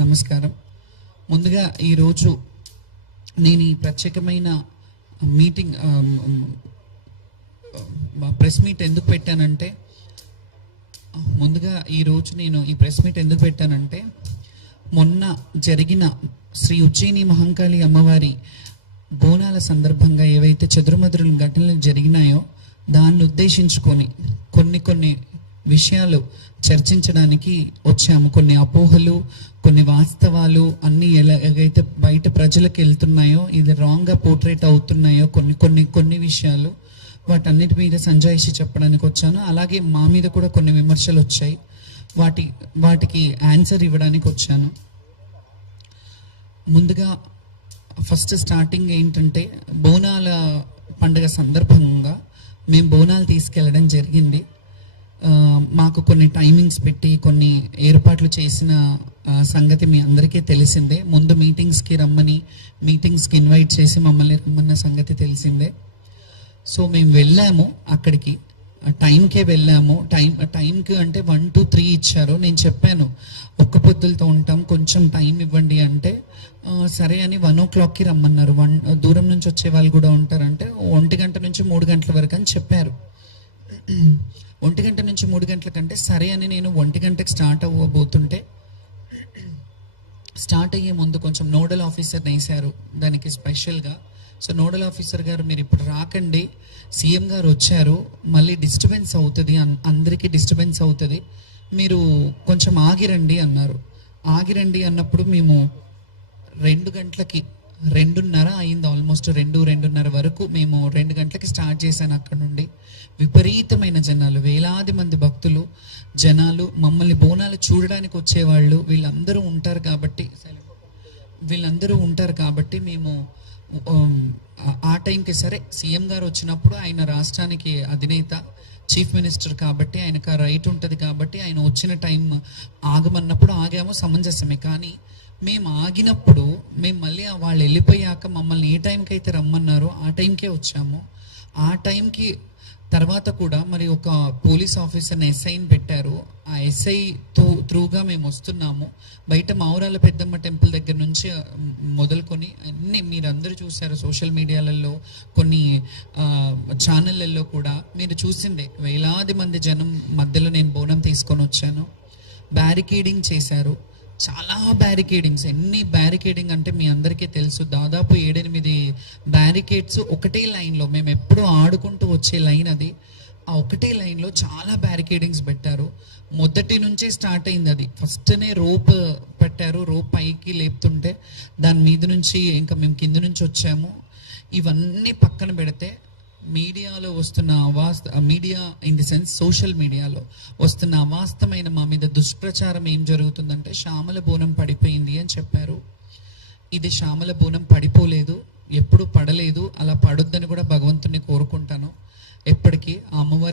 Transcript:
నమస్కారం. ముందుగా ఈరోజు నేను ఈ ప్రత్యేకమైన మీటింగ్ ప్రెస్ మీట్ ఎందుకు పెట్టానంటే మొన్న జరిగిన శ్రీ ఉజ్జయిని మహంకాళి అమ్మవారి బోనాల సందర్భంగా ఏవైతే చెదురుమదురు ఘటనలు జరిగినాయో దాన్ని ఉద్దేశించుకొని కొన్ని విషయాలు చర్చించడానికి వచ్చాము. కొన్ని అపోహలు, కొన్ని వాస్తవాలు అన్నీ ఎలాగైతే బయట ప్రజలకు వెళ్తున్నాయో, ఇది రాంగ్గా పోర్ట్రేట్ అవుతున్నాయో కొన్ని విషయాలు, వాటన్నిటి మీద సంజాయిషి చెప్పడానికి వచ్చాను. అలాగే మా మీద కూడా కొన్ని విమర్శలు వచ్చాయి, వాటికి ఆన్సర్ ఇవ్వడానికి వచ్చాను. ముందుగా ఫస్ట్ స్టార్టింగ్ ఏంటంటే, బోనాల పండుగ సందర్భంగా మేము బోనాలు తీసుకెళ్ళడం జరిగింది. మాకు కొన్ని టైమింగ్స్ పెట్టి కొన్ని ఏర్పాట్లు చేసిన సంగతి మీ అందరికీ తెలిసిందే. ముందు మీటింగ్స్కి ఇన్వైట్ చేసి మమ్మల్ని రమ్మన్న సంగతి తెలిసిందే. సో మేము వెళ్ళాము, అక్కడికి టైంకే వెళ్ళాము. టైంకి అంటే 1 to 3 ఇచ్చారు. నేను చెప్పాను ఒక్క పొద్దులతో ఉంటాం, కొంచెం టైం ఇవ్వండి అంటే సరే అని 1 o'clockకి రమ్మన్నారు. దూరం నుంచి వచ్చే వాళ్ళు కూడా ఉంటారంటే 1 గంట నుంచి 3 గంటల వరకు అని చెప్పారు. 1 గంట నుంచి 3 గంటల కంటే సరే అని నేను 1 గంటకి స్టార్ట్ అవ్వబోతుంటే, స్టార్ట్ అయ్యే ముందు కొంచెం నోడల్ ఆఫీసర్ని వేశారు దానికి స్పెషల్గా. సో నోడల్ ఆఫీసర్ గారు, మీరు ఇప్పుడు రాకండి, సీఎం గారు వచ్చారు, మళ్ళీ డిస్టర్బెన్స్ అవుతుంది, అందరికీ డిస్టర్బెన్స్ అవుతుంది, మీరు కొంచెం ఆగిరండి అన్నారు. ఆగిరండి అన్నప్పుడు మేము 2 గంటలకి 2:30 అయింది, ఆల్మోస్ట్ 2:30 వరకు మేము 2 గంటలకి స్టార్ట్ చేశాను. అక్కడ నుండి విపరీతమైన జనాలు, వేలాది మంది భక్తులు, జనాలు, మమ్మల్ని బోనాలు చూడడానికి వచ్చేవాళ్ళు, వీళ్ళందరూ ఉంటారు కాబట్టి మేము ఆ టైంకి సరే, సీఎం గారు వచ్చినప్పుడు ఆయన రాష్ట్రానికి అధినేత, చీఫ్ మినిస్టర్ కాబట్టి ఆయనకు ఆ రైట్ ఉంటుంది కాబట్టి ఆయన వచ్చిన టైం ఆగమన్నప్పుడు ఆగాము, సమంజసమే. కానీ మేము ఆగినప్పుడు మేము మళ్ళీ వాళ్ళు వెళ్ళిపోయాక మమ్మల్ని ఏ టైంకి అయితే రమ్మన్నారో ఆ టైంకే వచ్చాము. ఆ టైంకి తర్వాత కూడా మరి ఒక పోలీస్ ఆఫీసర్ని ఎస్ఐని పెట్టారు. ఆ ఎస్ఐ త్రూగా మేము వస్తున్నాము. బయట మావురాల పెద్దమ్మ టెంపుల్ దగ్గర నుంచి మొదలుకొని అన్ని మీరందరూ చూశారు సోషల్ మీడియాలలో, కొన్ని ఛానళ్ళల్లో కూడా మీరు చూసిందే. వేలాది మంది జనం మధ్యలో నేను బోనం తీసుకొని వచ్చాను. బ్యారికేడింగ్ చేశారు, చాలా బ్యారికేడింగ్స్. ఎన్ని బ్యారికేడింగ్ అంటే మీ అందరికీ తెలుసు, దాదాపు 7-8 బ్యారికేడ్స్ ఒకటే లైన్లో, మేము ఎప్పుడూ ఆడుకుంటూ వచ్చే లైన్ అది. ఆ ఒకటే లైన్లో చాలా బ్యారికేడింగ్స్ పెట్టారు. మొదటి నుంచే స్టార్ట్ అయింది అది. ఫస్ట్నే రోప్ పెట్టారు, రోప్ పైకి లేపుతుంటే దాని మీద నుంచి ఇంకా మేము కింద నుంచి వచ్చాము. ఇవన్నీ పక్కన పెడితే మీడియాలో వస్తున్న media in the sense social మీడియాలో వస్తున్న అవాస్తవమైన మా మీద దుష్ప్రచారం ఏం జరుగుతుందంటే, శ్యామల బోనం పడిపోయింది అని చెప్పారు. ఇది శ్యామల బోనం పడిపోలేదు, ఎప్పుడు పడలేదు, అలా పడొద్దని కూడా భగవంతుని కోరుకుంటాను.